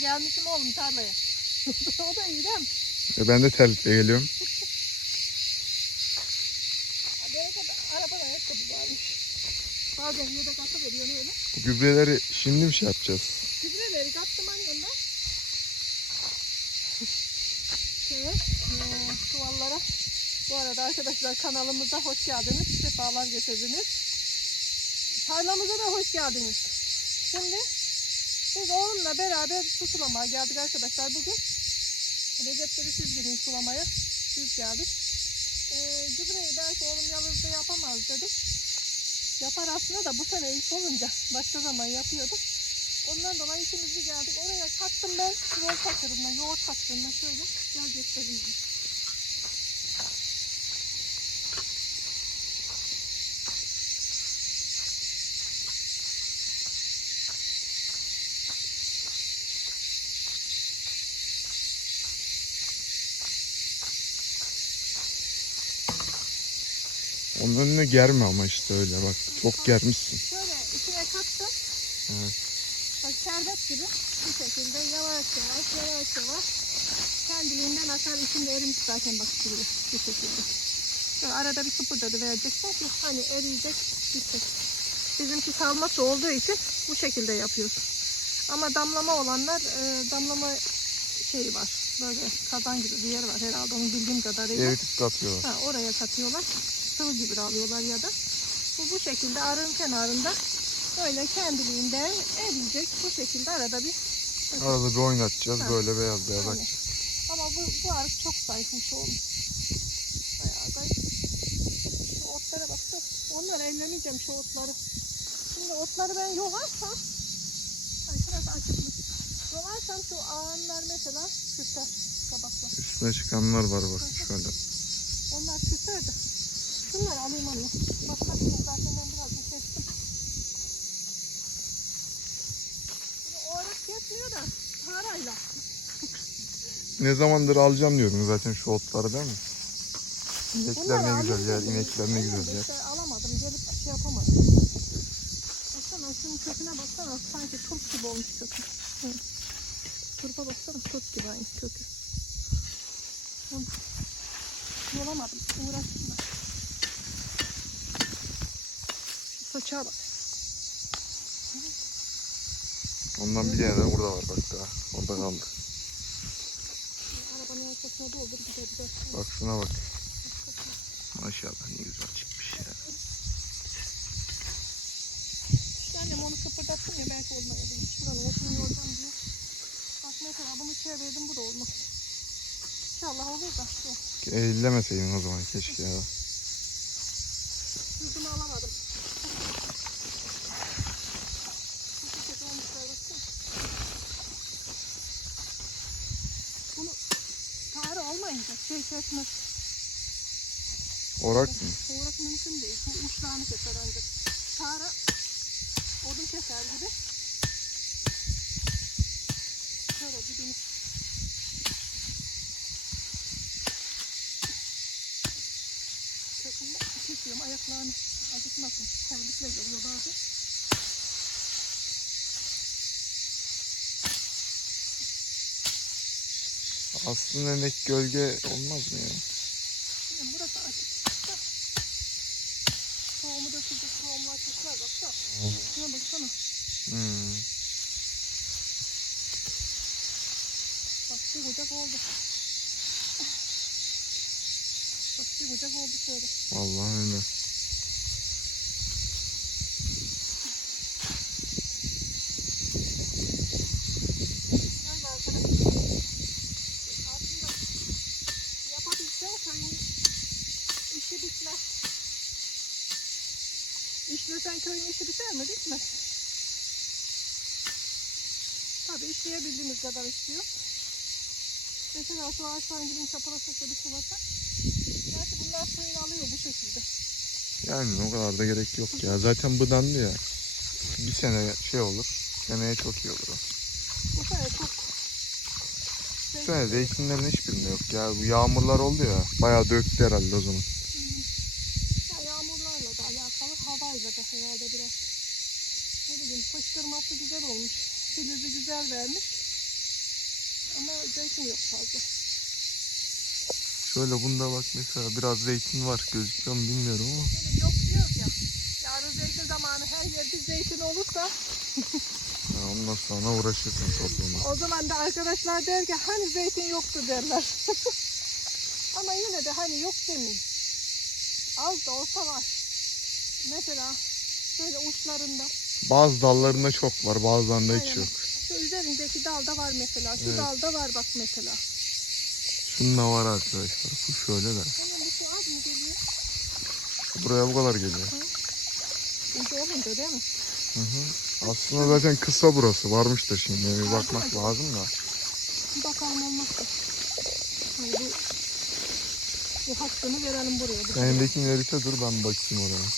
Gelmişim oğlum tarlaya. o da iyi değil mi? E ben de terlikle geliyorum. Arabada ayakkabı varmış. Bazen yedek atı veriyor öyle. Bu gübreleri şimdi mi şey yapacağız? Gübreleri kattım annemden. Şöyle eee, çuvallara. Bu arada arkadaşlar kanalımıza hoş geldiniz. Sefalar getirdiniz. Tarlamıza da hoş geldiniz. Şimdi biz oğlumla beraber su sulamaya geldik arkadaşlar bugün. Recep'leri siz gidin sulamaya. Biz geldik. Eee gübreyi belki oğlum yalnızca yapamaz dedi. Yapar aslında da bu sene ilk olunca başka zaman yapıyordu. Ondan dolayı ikimiz bir geldik. Oraya kattım ben rol takırında, yoğurt takırında şöyle. Gel göstereyim. Onun önüne germe ama işte öyle bak. Çok germişsin. Şöyle içine kattım. Evet. Bak şerbet gibi bu şekilde yavaş yavaş yavaş yavaş kendiliğinden akar. İçinde erimiş zaten bak gibi bu şekilde. Şöyle arada bir kıpırdadı vereceksin ki hani eriyecek gidecek. Bizimki salması olduğu için bu şekilde yapıyoruz. Ama damlama olanlar e, damlama şeyi var. Böyle kazan gibi bir yer var herhalde onu bildiğim kadarıyla. Eritip katıyorlar. Ha, oraya katıyorlar. Sıvı gübre alıyorlar ya da. Bu bu şekilde arın kenarında böyle kendiliğinden eriyecek. Bu şekilde arada bir Arada bir oynatacağız Ha. böyle beyaz beyaz akacak. ama bu, bu arık çok zayıfmış oğlum. Bayağı zayıf. Şu otlara bak. şu- Onları ellemeyeceğim şu otları. Şimdi otları ben yoğarsam Ay şurası açıkmış. Yoğarsam şu ağanlar mesela küser kabaklar. Üstüne çıkanlar var bak şöyle. Onlar küserdi. Şunları alayım anne. Bak bakayım zaten ben biraz bir kestim. Bunu oğrak kesmiyor da parayla. Ne zamandır alacağım diyordum zaten şu otları değil mi? İnekler ne güzel yer, inekler ne güzel yer. Alamadım, gelip şey yapamadım. Baksana şunun köküne baksana, sanki turp gibi olmuş kökü. Hı. Turpa baksana, turp gibi aynı kökü. Hı. Yolamadım, uğraştım Saçağa bak. Ondan bir tane burada var bak daha. Orada kaldı. Arabanın arkasına doldur gider gider. Bak şuna bak. Maşallah ne güzel çıkmış ya. İşte annem onu kıpırdattım ya belki olmayabilir. Şuranın otunu yoracağım diye. Bak mesela bunu çevirdim bu da olmaz. İnşallah olur da. Yok. Ellemeseydin o zaman keşke ya. Yüzümü alamadım. Çok kötü olmuşlar baksana. Bunu tarih şey kesmez. Orak mı? Doğrak mümkün değil. Bu uçlarını keser ancak. Tarih odun keser gibi. Şöyle dibini. Takımda kesiyorum ayaklarını acıtmasın. Terlikle geliyor bazen. Aslında emek gölge olmaz mı ya? Burası açık. Bak. Soğumu da sıcak soğumu açmışlar bak da. Şuna baksana. Hmm. Bak bir kucak oldu. Bak bir kucak oldu şöyle. Vallahi. Öyle arkadaşlar. Aslında yapabilsen köyün işi bitmez. İşlesen köyün işi biter mi? Bitmez. Tabii işleyebildiğimiz kadar işliyor. Mesela şu ağaçların dibini çapalasak da bir sulasak. Gerçi bunlar suyunu alıyor bu şekilde. Yani o kadar da gerek yok ya. Zaten bıdandı ya. Bir sene şey olur. Seneye çok iyi olur o. Bu sene çok Bu sene zeytinlerin hiçbirinde yok ya. Bu yağmurlar oldu ya. Bayağı döktü herhalde o zaman. Alakalı, havayla da herhalde biraz. Ne bileyim, fışkırması güzel olmuş. Filizi güzel vermiş. Ama zeytin yok fazla. Şöyle bunda bak mesela biraz zeytin var gözüküyor mu bilmiyorum ama. Yok diyoruz ya. Yarın zeytin zamanı her yerde zeytin olursa Ya ondan sonra uğraşırsın toplama. o zaman da arkadaşlar der ki hani zeytin yoktu derler. Ama yine de hani yok demeyin. Az da olsa var. Mesela şöyle uçlarında Bazı dallarında çok var bazılarında hiç Aynen. yok. Şu üzerindeki dalda var mesela. Şu Evet. dalda var bak mesela. Şunda var arkadaşlar. Bu şöyle de. Hemen bu su az mı geliyor? Buraya bu kadar geliyor. Ucu olunca değil mi? Hı hı. Aslında zaten kısa burası. Varmıştır şimdi. Bir bakmak lazım da. Bakalım olmazsa. Hani bu, bu hakkını verelim buraya. Bu Elindeki nerite dur ben bakayım oraya.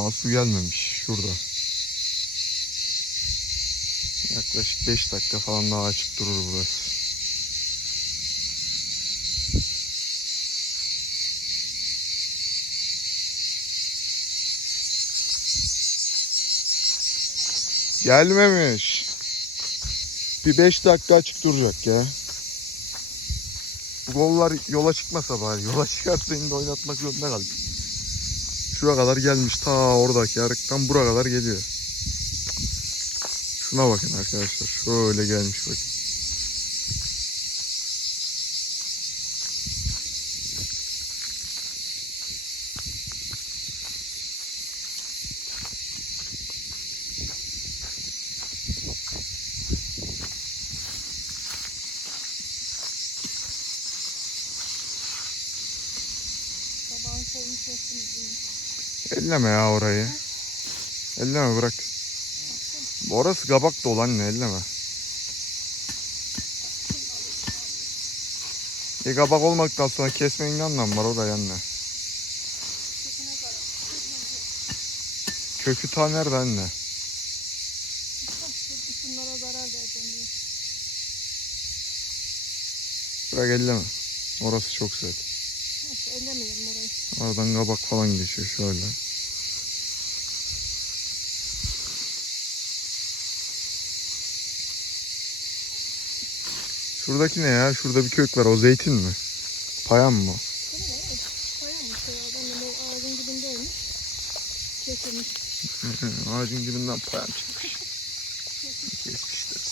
Daha su gelmemiş şurada. Yaklaşık 5 dakika falan daha açık durur burası. Gelmemiş. Bir 5 dakika açık duracak ya. Bu gollar yola çıkmasa bari. Yola çıkarsa şimdi oynatmak zorunda kaldık. Şuraya kadar gelmiş. Ta oradaki yarıktan buraya kadar geliyor. Şuna bakın arkadaşlar. Şöyle gelmiş bakın. Elleme ya orayı. Elleme bırak. Orası kabak dolu anne elleme. E kabak olmaktan sonra kesmeyin ne anlamı var orayı anne. Köküne zarar. Kökü ta nerede anne? Zarar vereceğim. Bırak elleme. Orası çok sert. Neyse ellemeyelim orayı. Aradan kabak falan geçiyor şöyle. Şuradaki ne ya? Şurada bir kök var. O zeytin mi? Payan mı? ağacın dibindeymiş. Kesilmiş. Ağacın dibinden payan çıkmış. Kesmişler.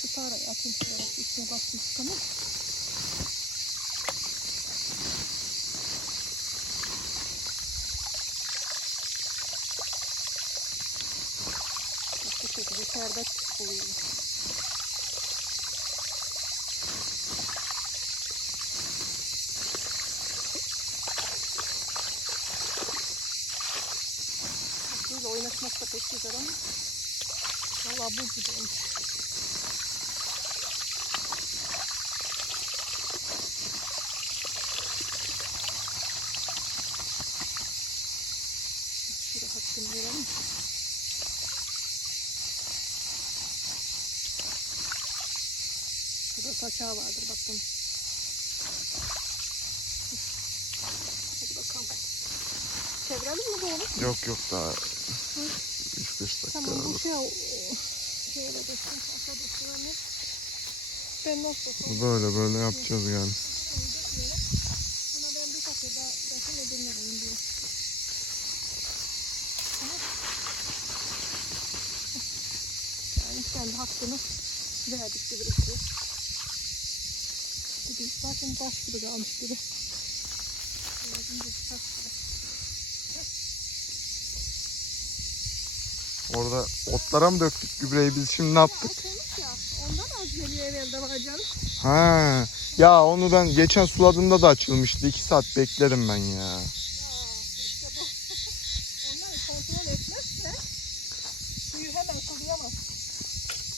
Şu tarayı atayım şuraya. Üstüne basmış tamam mı? Serbest oluyor. Suyla oynaşmak da pek güzel ama Valla buz gibi olmuş. Şurada hakkını verelim. Şurada saçağı vardır bak bunun. Hadi bakalım. Çevirelim mi bu oğlum? Yok yok daha 3-5 dakika Tamam bu olur. şey şöyle dursun arkadaşlar anne. Ben nasıl Bu Böyle böyle yapacağız yani. Buna ben bir kapı daha yakın edinirim diyor. Yani kendi hakkını verdik gibi Gibi zaten taş gibi kalmış gibi. Orada otlara mı döktük gübreyi biz şimdi ne yaptık? Ya. Ondan az geliyor evvelde var canım. Ha. Ya onu ben geçen suladığımda da açılmıştı. 2 saat bekledim ben ya. Ya işte bu. Onları kontrol etmezse suyu hemen sulayamaz.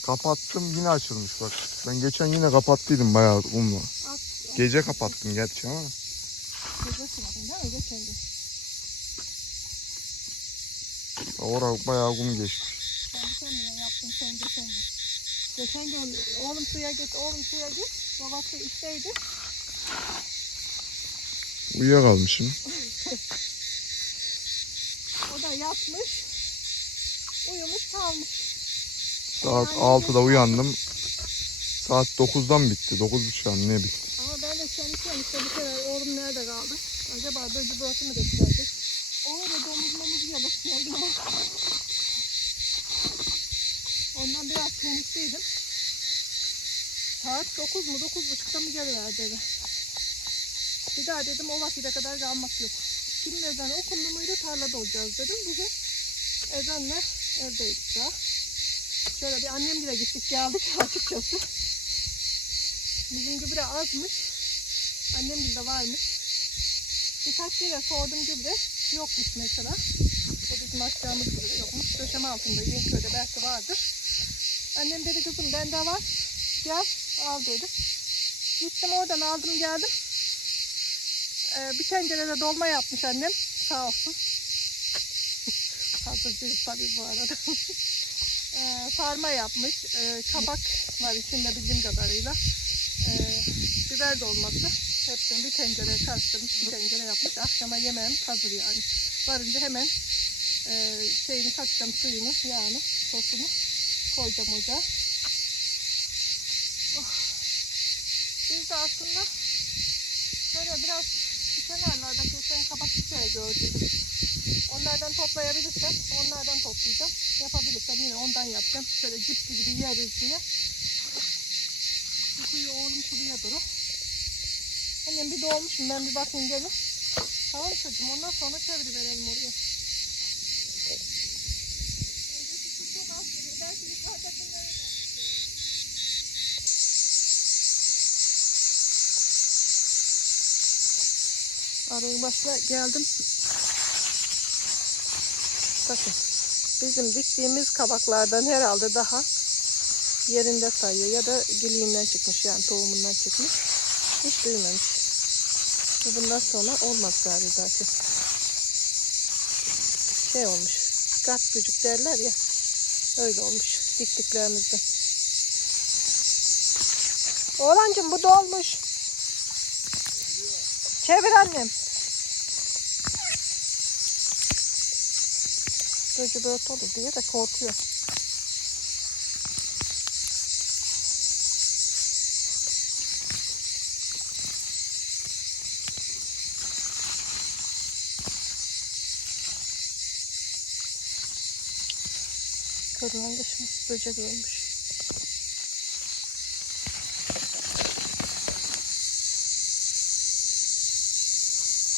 Kapattım yine açılmış bak. Ben geçen yine kapattıydım bayağı umlu. Gece kapattım gerçi ama. Gece suladın değil mi? Geçen gün. Orada bayağı kum geçmiş. Kendi kendine yaptın sen geçen gün. Geçen gün oğlum suya git, oğlum suya git. Babası işteydi. Uyuyakalmışım. O da yatmış. Uyumuş kalmış. Saat 6'da uyandım. Saat 9'dan bitti. 9.30'dan ne bitti? Ama işte bir kere oğlum nerede kaldı? Acaba böcü burası mı geçirecek? Ona da domuz momuz gelir. Nerede o? Ondan biraz temizliydim. Saat 9 mu 9.30'da mı geliver dedi. Bir daha dedim o vakite kadar kalmak yok. Kim ezan okundu muydu tarlada olacağız dedim. Bugün ezanla evdeydik daha. Şöyle bir annemle gittik geldik açıkçası. Bizim gübre azmış. Annem de varmış. Birkaç yere sordum gübre. Yokmuş mesela. O bizim açacağımız gübre yokmuş. Döşeme altında Yenköy'de belki vardır. Annem dedi kızım bende var. Gel al dedi. Gittim oradan aldım geldim. Ee, bir tencerede dolma yapmış annem. Sağ olsun. Hazırcıyız tabii bu arada. Ee, sarma yapmış. Ee, kabak var içinde bildiğim kadarıyla. Ee, biber dolması. Hepsini bir tencereye karıştırmış, bir tencere yapmış. Akşama yemeğimiz hazır yani. Varınca hemen e, şeyini katacağım, suyunu, yağını, sosunu koyacağım ocağa. Oh. Biz de aslında şöyle biraz kenarlarda geçen kabak çiçeği gördüm. Onlardan toplayabilirsem onlardan toplayacağım. Yapabilirsem yine ondan yapacağım. Şöyle cipsi gibi yeriz diye. Suyu oğlum suluya durur. Annem bir doğmuşum ben bir bakayım gelin. Tamam çocuğum ondan sonra çeviri verelim oraya. Önceki su başla geldim. Bakın bizim diktiğimiz kabaklardan herhalde daha yerinde sayıyor ya da giliğinden çıkmış yani tohumundan çıkmış. Hiç büyümemiş. Bundan sonra olmaz galiba zaten. Şey olmuş. Kat gücük derler ya. Öyle olmuş diktiklerimizden. Oğlancım bu dolmuş. Çevir annem. Böcü böğürt olur diye de korkuyor. Kırlangıç mı? Böcek ölmüş.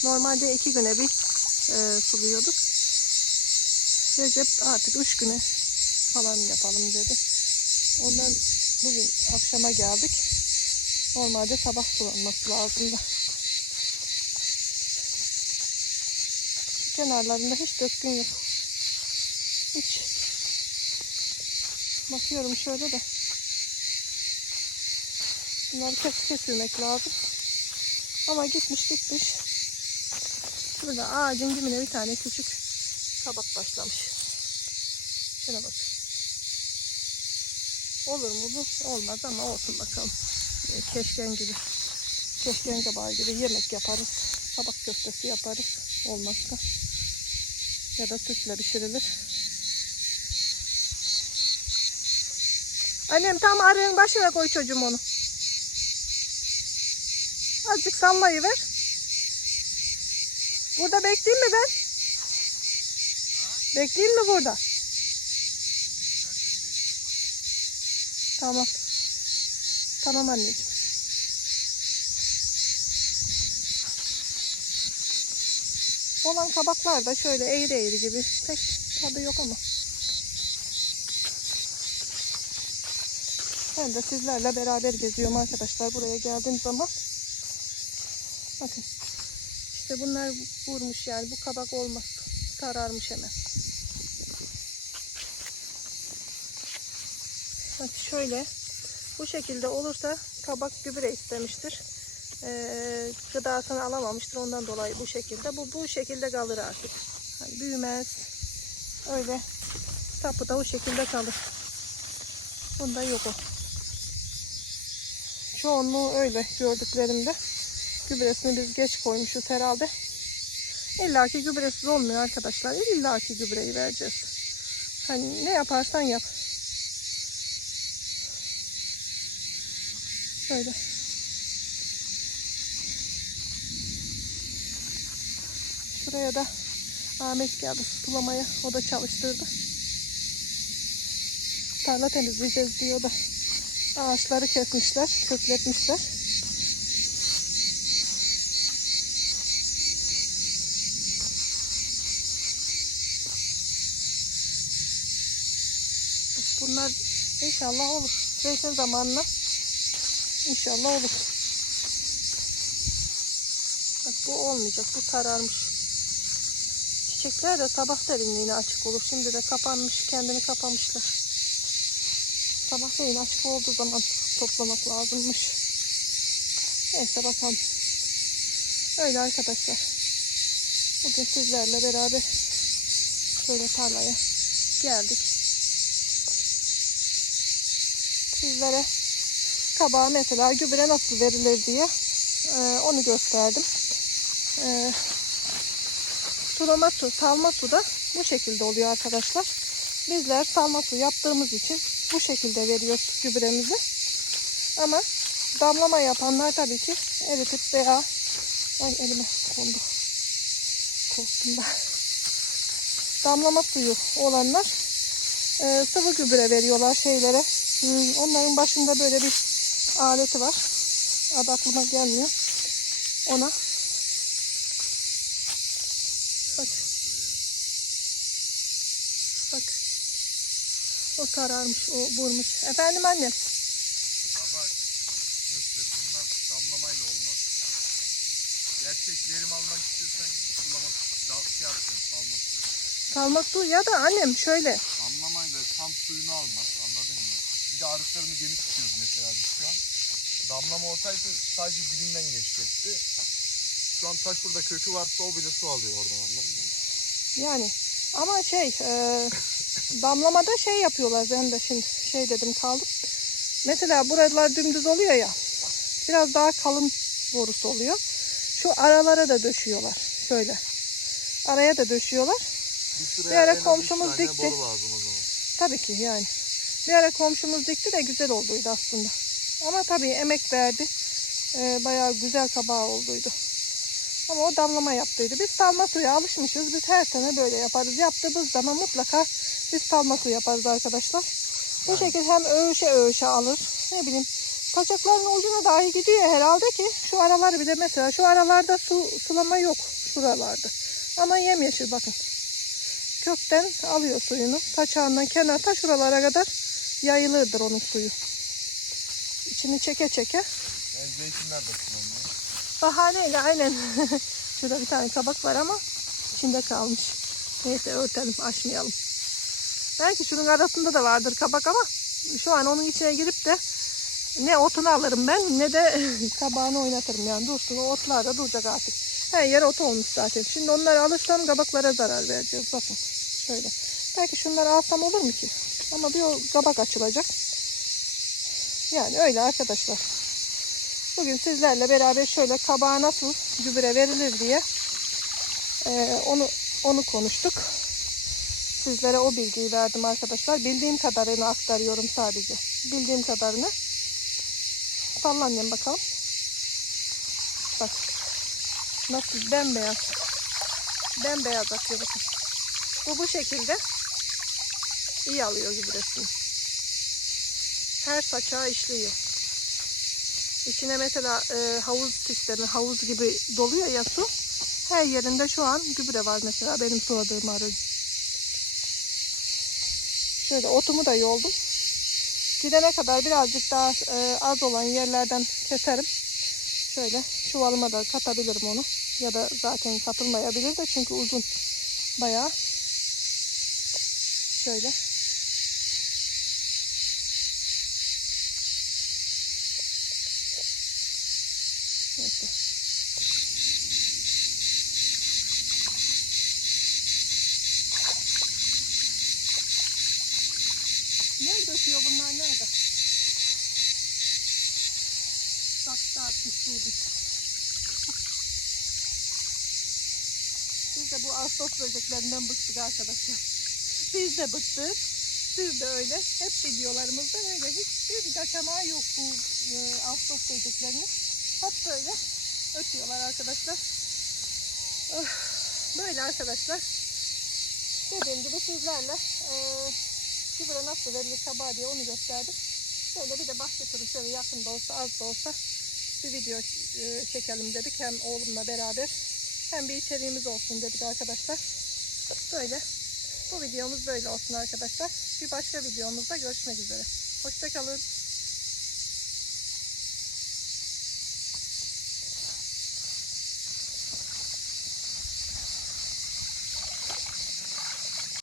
Normalde iki güne bir e, suluyorduk. Recep artık üç güne falan yapalım dedi. Ondan bugün akşama geldik. Normalde sabah sulanması lazımdı. Şu kenarlarında hiç dökün yok. Hiç. Bakıyorum şöyle de. Bunları kes kesilmek lazım. Ama gitmiş gitmiş. Burada ağacın dibine bir tane küçük kabak başlamış. Şuna bak. Olur mu bu? Olmaz ama olsun bakalım. Ee, Keşken gibi. Keşken kabağı gibi yemek yaparız. Kabak köftesi yaparız. Olmazsa. Ya da sütle pişirilir. Annem tam arığın başına koy çocuğum onu. Azıcık sallayıver. Burada bekleyeyim mi ben? Bekleyeyim mi burada? Tamam. Tamam anneciğim. Olan kabaklar da şöyle eğri eğri gibi. Pek tadı yok ama. Ben de sizlerle beraber geziyorum arkadaşlar buraya geldiğim zaman. Bakın. İşte bunlar vurmuş yani bu kabak olmaz. Sararmış hemen. Bak şöyle bu şekilde olursa kabak gübre istemiştir. Ee, gıdasını alamamıştır ondan dolayı bu şekilde. Bu bu şekilde kalır artık. Hani büyümez. Öyle sapı da o şekilde kalır. Bunda yok o. Çoğunluğu öyle gördüklerimde. Gübresini biz geç koymuşuz herhalde. İlla ki gübresiz olmuyor arkadaşlar. İlla ki gübreyi vereceğiz. Hani ne yaparsan yap. Şöyle. Şuraya da Ahmet geldi sulamaya. O da çalıştırdı. Tarla temizleyeceğiz diyor da. Ağaçları kesmişler, kökletmişler. Bunlar inşallah olur. Zeytin zamanına inşallah olur. Bak bu olmayacak. Bu kararmış. Çiçekler de sabah derinliğine açık olur. Şimdi de kapanmış. Kendini kapamışlar. Sabah yine açık olduğu zaman toplamak lazımmış. Neyse bakalım. Öyle arkadaşlar. Bugün sizlerle beraber şöyle tarlaya geldik. Sizlere kabağa mesela gübre nasıl verilir diye e, onu gösterdim. E, sulama su, salma su da bu şekilde oluyor arkadaşlar. Bizler salma su yaptığımız için bu şekilde veriyoruz gübremizi. Ama damlama yapanlar tabii ki eritip veya ay elime kondu. Korktum ben. Damlama suyu olanlar e, sıvı gübre veriyorlar şeylere. Hmm, onların başında böyle bir aleti var. Adı aklıma gelmiyor. Ona bak. Bak. O kararmış, o vurmuş. Efendim annem. Kabak, mısır bunlar damlamayla olmaz. Gerçek verim almak istiyorsan sulamak, da, şey yapacaksın, salmak. Salmak su ya da annem şöyle. Damlamayla tam suyunu almaz, anladın mı? Bir de arıklarını geniş tutuyoruz mesela biz şu an. Damlama olsaydı sadece dibinden geçecekti. Şu an taş burada kökü varsa o bile su alıyor oradan anladın mı? Yani ama şey e, damlamada şey yapıyorlar ben de şimdi şey dedim kaldım. Mesela buralar dümdüz oluyor ya biraz daha kalın borusu oluyor. Şu aralara da döşüyorlar şöyle. Araya da döşüyorlar. Bir Bir ara komşumuz dikti. Tabii ki yani. Bir ara komşumuz dikti de güzel olduydu aslında. Ama tabii emek verdi. E, bayağı güzel kabağı olduydu. Ama o damlama yaptıydı. Biz salma suya alışmışız. Biz her sene böyle yaparız. Yaptığımız zaman mutlaka biz salma su yaparız arkadaşlar. Bu Yani. şekilde hem öğüşe öğüşe alır. Ne bileyim saçaklarının ucuna dahi gidiyor herhalde ki şu araları bir de mesela şu aralarda su sulama yok şuralarda. Ama yemyeşil bakın. Kökten alıyor suyunu. Saçağından kenar ta şuralara kadar yayılırdır onun suyu. İçini çeke çeke Ben zeytinler de kullanıyorum. Bahaneyle aynen. Şurada bir tane kabak var ama içinde kalmış. Neyse örtelim açmayalım. Belki şunun arasında da vardır kabak ama şu an onun içine girip de ne otunu alırım ben ne de kabağını oynatırım yani dursun o otlar da duracak artık. Her yer ot olmuş zaten. Şimdi onları alırsam kabaklara zarar vereceğiz bakın. Şöyle. Belki şunları alsam olur mu ki? Ama bir o kabak açılacak. Yani öyle arkadaşlar. Bugün sizlerle beraber şöyle kabağa nasıl gübre verilir diye eee, onu onu konuştuk. Sizlere o bilgiyi verdim arkadaşlar. Bildiğim kadarını aktarıyorum sadece. Bildiğim kadarını. Salla annem bakalım. Bak. Nasıl bembeyaz. Bembeyaz akıyor bakın. Bu bu şekilde iyi alıyor gübresini. Her saçağa işliyor. İçine mesela e, havuz sistemi, havuz gibi doluyor ya su. Her yerinde şu an gübre var mesela benim suladığım arı. Şöyle otumu da yoldum. Gidene kadar birazcık daha e, az olan yerlerden keserim. Şöyle çuvalıma da katabilirim onu. Ya da zaten katılmayabilir de çünkü uzun bayağı. Şöyle. Neyse. Nerede ötüyor bunlar nerede? Saksı atmış durdu. Biz de bu Ağustos böceklerinden bıktık arkadaşlar. Biz de bıktık. Siz de öyle. Hep videolarımızda öyle. Hiçbir kaçamağı yok bu e, Ağustos böceklerinin. Hep böyle ötüyorlar arkadaşlar. Ah, Böyle arkadaşlar. Dediğim gibi sizlerle e, gübre nasıl verilir tabağa diye onu gösterdim. Şöyle bir de bahçe turu şöyle yakında olsa az da olsa bir video e, çekelim dedik. Hem oğlumla beraber hem bir içeriğimiz olsun dedik arkadaşlar. Böyle. Bu videomuz böyle olsun arkadaşlar. Bir başka videomuzda görüşmek üzere. Hoşçakalın.